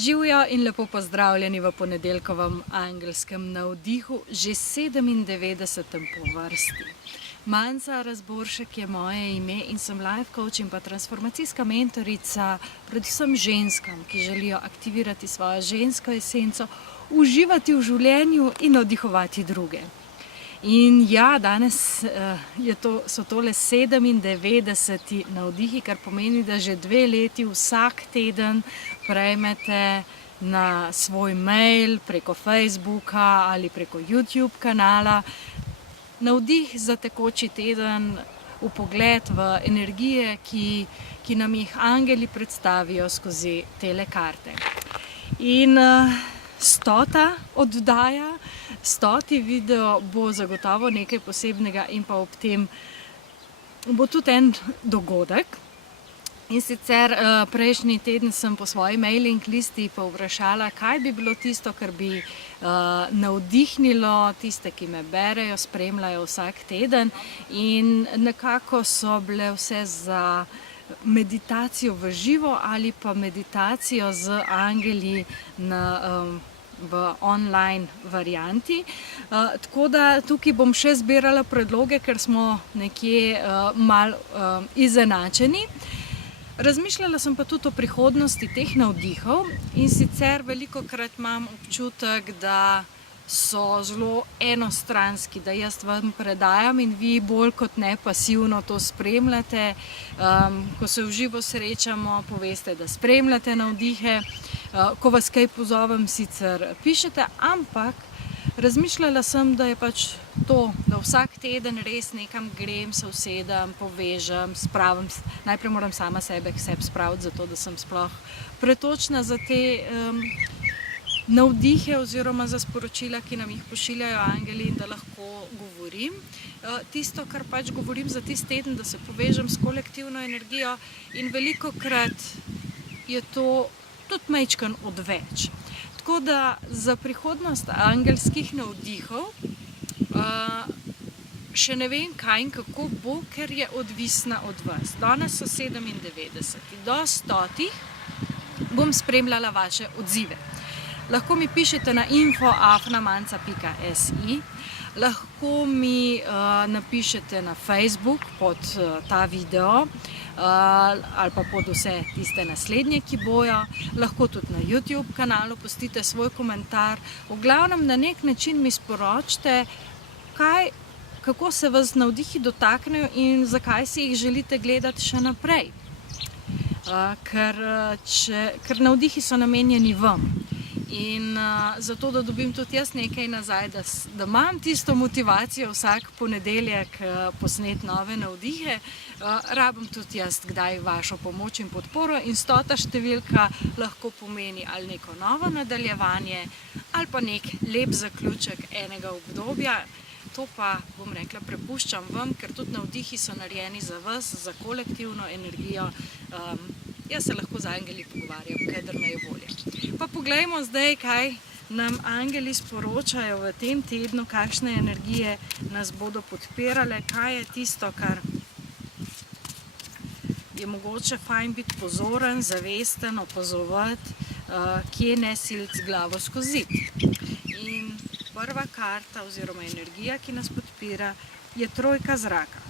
Živjo in lepo pozdravljeni v ponedeljkovem angelskem navdihu, že 97. po vrsti. Manca Razboršek je moje ime in sem life coach in pa transformacijska mentorica predvsem ženskam, ki želijo aktivirati svojo žensko esenco, uživati v življenju in navdihovati druge. In ja, danes so tole 97. navdihi, kar pomeni, da že 2 leti vsak teden prejmete na svoj mail preko Facebooka ali preko YouTube kanala navdih za tekoči teden, vpogled v energije, ki nam jih angeli predstavijo skozi tele karte. In 100. oddaja, 100. video bo zagotovo nekaj posebnega in pa ob tem bo tudi en dogodek. In sicer prejšnji teden sem po svoji mailing listi povprašala, kaj bi bilo tisto, kar bi navdihnilo tiste, ki me berejo, spremljajo vsak teden, in nekako so bile vse za meditacijo v živo ali pa meditacijo z angeli v online varianti. Tako da tukaj bom še zbirala predloge, ker smo nekje malo izenačeni. Razmišljala sem pa tudi o prihodnosti teh navdihov in sicer velikokrat imam občutek, da so zelo enostranski, da jaz vam predajam in vi bolj kot ne pasivno to spremljate. Ko se v živo srečamo, poveste, da spremljate navdihe. Ko vas kaj pozovem, sicer pišete, ampak razmišljala sem, da je pač to, da vsak teden res nekam grem, se usedem, povežem, spravim. Najprej moram sama sebe k sebi spraviti, zato da sem sploh pretočna za te navdihe oziroma za sporočila, ki nam jih pošiljajo angeli, in da lahko govorim. Tisto, kar pač govorim za tisti teden, da se povežem s kolektivno energijo, in velikokrat je to tudi majčken odveč. Tako da za prihodnost angelskih navdihov še ne vem, kaj in kako bo, ker je odvisna od vas. Danes so 97. Do 100. bom spremljala vaše odzive. Lahko mi pišete na info@manca.si, lahko mi napišete na Facebook pod ta video ali pa pod vse tiste naslednje, ki bojo. Lahko tudi na YouTube kanalu pustite svoj komentar. V glavnem na nek način mi sporočite, kako se vas navdihi dotaknejo in zakaj si jih želite gledati še naprej. Ker navdihi so namenjeni vam. In zato, da dobim tudi jaz nekaj nazaj, da imam tisto motivacijo vsak ponedeljek posnet nove navdihe, rabim tudi jaz kdaj vašo pomoč in podporo, in 100. številka lahko pomeni ali neko novo nadaljevanje ali pa nek lep zaključek enega obdobja. To pa, bom rekla, prepuščam vam, ker tudi navdihi so narejeni za vas, za kolektivno energijo. Jaz se lahko z angeli pogovarjam, kadar me je volja. Pa poglejmo zdaj, kaj nam angeli sporočajo v tem tednu, kakšne energije nas bodo podpirale, kaj je tisto, kar je mogoče fajn biti pozoren, zavesten, opazovati, kje ne siliti z glavo skozi zid. In prva karta oziroma energija, ki nas podpira, je trojka zraka.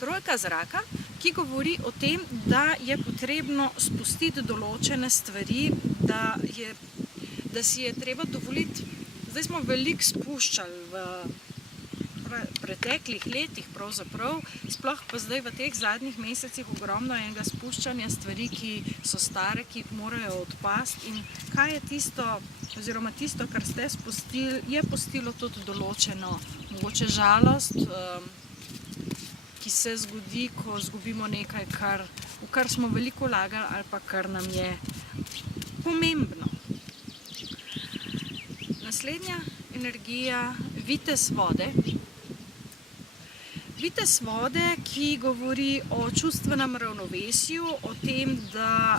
Trojka zraka, ki govori o tem, da je potrebno spustiti določene stvari, da si je treba dovoliti. Zdaj smo veliko spuščali v preteklih letih pravzaprav, sploh pa zdaj v teh zadnjih mesecih ogromno enega spuščanja stvari, ki so stare, ki morajo odpasti. In kaj je tisto, oziroma tisto, kar ste spustili, je pustilo tudi določeno mogoče žalost, ki se zgodi, ko izgubimo nekaj, v kar smo veliko vlagali ali pa kar nam je pomembno. Naslednja energija, vitez vode. Vitez vode, ki govori o čustvenem ravnovesju, o tem, da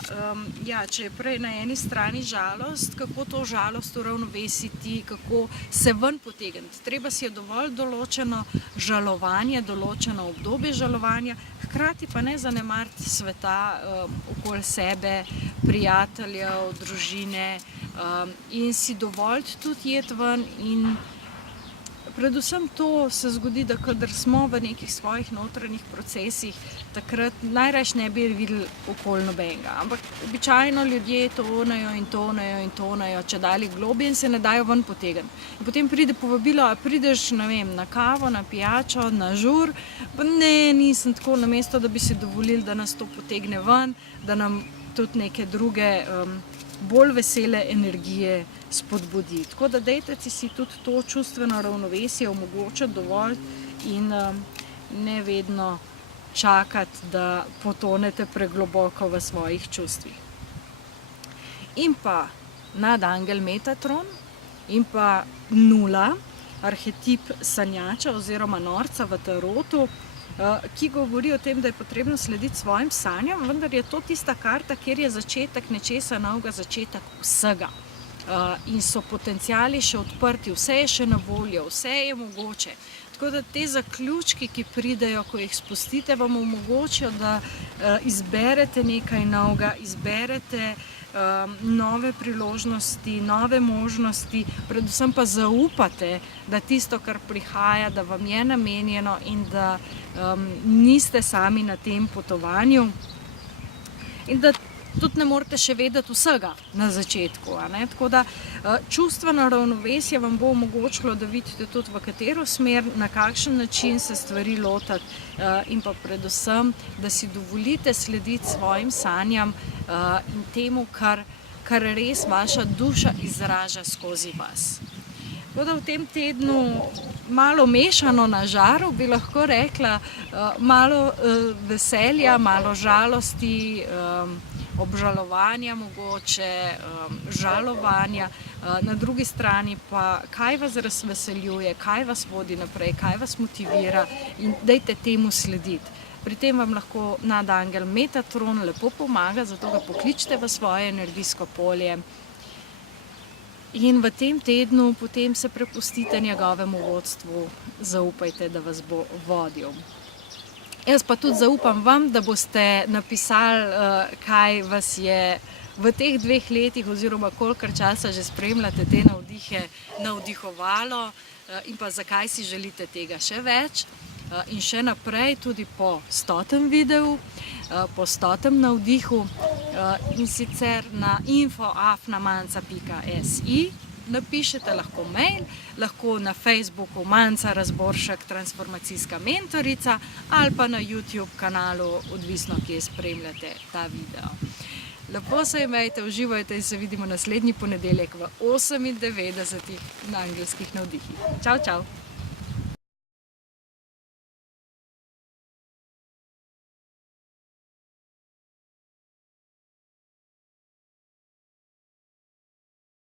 če je prej na eni strani žalost, kako to žalost uravnovesiti, kako se ven potegniti. Treba si je dovolj določeno žalovanje, določeno obdobje žalovanja, hkrati pa ne zanemariti sveta okoli sebe, prijateljev, družine in si dovolj tudi jeti ven in predvsem to se zgodi, da kadar smo v nekih svojih notranjih procesih, takrat najrajš ne bi videli okoli nobenega. Ampak običajno ljudje tonejo in tonejo in tonejo, čedalje globje in se ne dajo ven potegniti. In potem pride povabilo, a prideš, ne vem, na kavo, na pijačo, na žur, pa ne, nisem tako, namesto da bi si dovolili, da nas to potegne ven, da nam tudi neke druge bolj vesele energije spodbudi. Tako da dajte si tudi to čustveno ravnovesje omogočati dovolj in ne vedno čakati, da potonete pregloboko v svojih čustvih. In pa nadangel Metatron in pa nula, arhetip sanjača oziroma norca v tarotu, ki govori o tem, da je potrebno slediti svojim sanjam, vendar je to tista karta, kjer je začetek nečesa novega, začetek vsega. In so potenciali še odprti, vse je še na voljo, vse je mogoče. Tako da te zaključki, ki pridejo, ko jih spustite, vam omogočijo, da izberete nekaj novega, izberete nove priložnosti, nove možnosti, predvsem pa zaupate, da tisto, kar prihaja, da vam je namenjeno in da niste sami na tem potovanju in da tudi ne morete še vedeti vsega na začetku. Tako da čustveno ravnovesje vam bo omogočilo, da vidite tudi v katero smer, na kakšen način se stvari lotati in pa predvsem, da si dovolite slediti svojim sanjam in temu, kar res vaša duša izraža skozi vas. Tako da v tem tednu malo mešano na žaru, bi lahko rekla, malo veselja, malo žalosti, obžalovanja mogoče, žalovanja, na drugi strani pa kaj vas razveseljuje, kaj vas vodi naprej, kaj vas motivira in dajte temu slediti. Pri tem vam lahko nadangel Metatron lepo pomaga, zato ga pokličite v svoje energijsko polje in v tem tednu potem se prepustite njegovemu vodstvu, zaupajte, da vas bo vodil. Jaz pa tudi zaupam vam, da boste napisali, kaj vas je v teh 2 letih oziroma kolikor časa že spremljate te navdihe navdihovalo in pa zakaj si želite tega še več. In še naprej tudi po 100. videu, po 100. navdihu in sicer na info@manca.si. Napišete lahko mail, lahko na Facebooku Manca Razboršek, transformacijska mentorica ali pa na YouTube kanalu, odvisno, kje spremljate ta video. Lepo se imejte, uživajte in se vidimo naslednji ponedeljek v 98 na angelskih navdihih. Čau, čau!